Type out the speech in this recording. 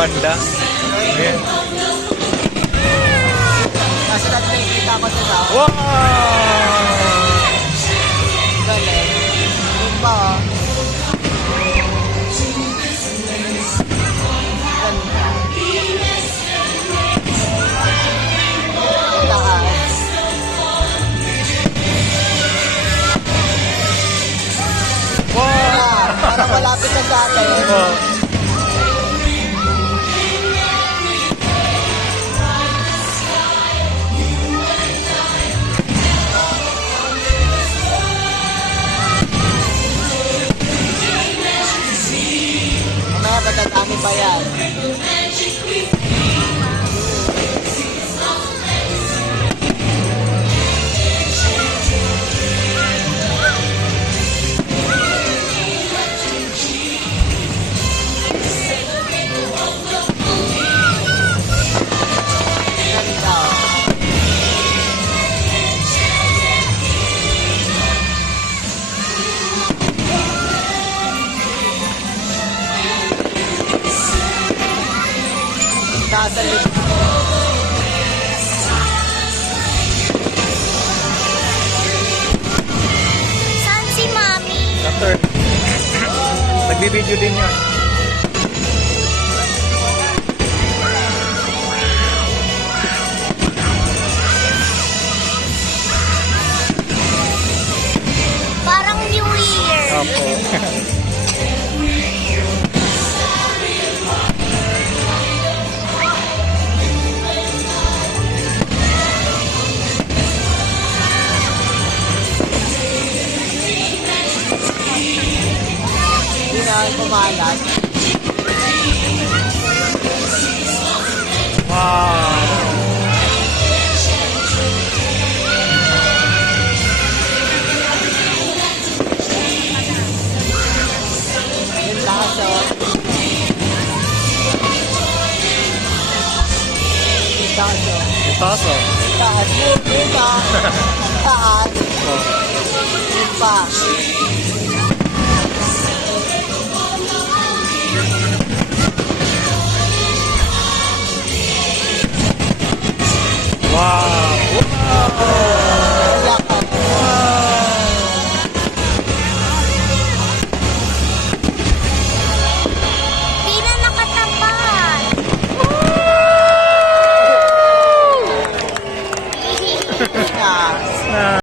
banda. Ayan. Kasi natin nakikita ko sila. Wow! Galing. Yung ba, oh. Ganda. Taas. Wow! Parang malapit na sa atin. Oh. Mamaya matadami pa yan. Ganda, oh. Nasa likod. Saan si Mami? After. Nagbibideo din yan. Parang New Year. Opo. Hindi na kumalat. Wow! Yung laso. Yung laso. Itaso. Taas. Yung pa. Taas. Oh. Yung pa. Wow! Yakap. Di na nakatapat. Taas. Na.